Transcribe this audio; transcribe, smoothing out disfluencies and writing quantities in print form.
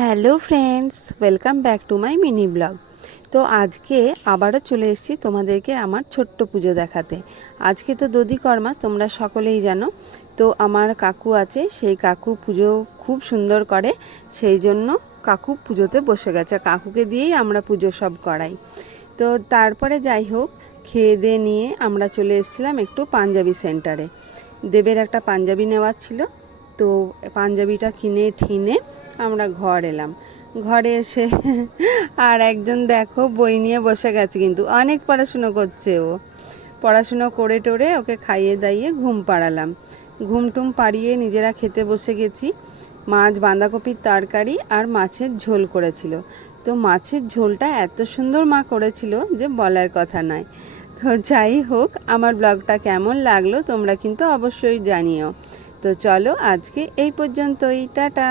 Hello friends, welcome back to my mini blog. তো আজকে আবারও চলে এসেছি তোমাদেরকে আমার ছোট্ট পুজো দেখাতে। আজকে তো দধিকর্মা, তোমরা সকলেই জানো। তো আমার কাকু আছে, সেই কাকু পুজো খুব সুন্দর করে, সেই জন্য কাকু পুজোতে বসে গেছে। কাকুকে দিয়েই আমরা পুজো সব করাই। তো তারপরে যাই হোক, খেয়ে দিয়ে নিয়ে আমরা চলে এসেছিলাম একটু পাঞ্জাবি সেন্টারে। দেবের একটা পাঞ্জাবি নেওয়ার ছিল, তো পাঞ্জাবিটা কিনে ঠিনে আমরা ঘর এলাম। ঘরে এসে আর একজন দেখো বই নিয়ে বসে গেছে, কিন্তু অনেক পড়াশুনো করছে ও। পড়াশুনো করে টোরে ওকে খাইয়ে দাইয়ে ঘুম পাড়ালাম। ঘুম টুম পাড়িয়ে নিজেরা খেতে বসে গেছি। মাছ, বাঁধাকপির তরকারি আর মাছের ঝোল করেছিল। তো মাছের ঝোলটা এত সুন্দর মা করেছিল যে বলার কথা নয়। তো যাই হোক, আমার ব্লগটা কেমন লাগলো তোমরা কিন্তু অবশ্যই জানিও। তো চলো আজকে এই পর্যন্তই, টাটা।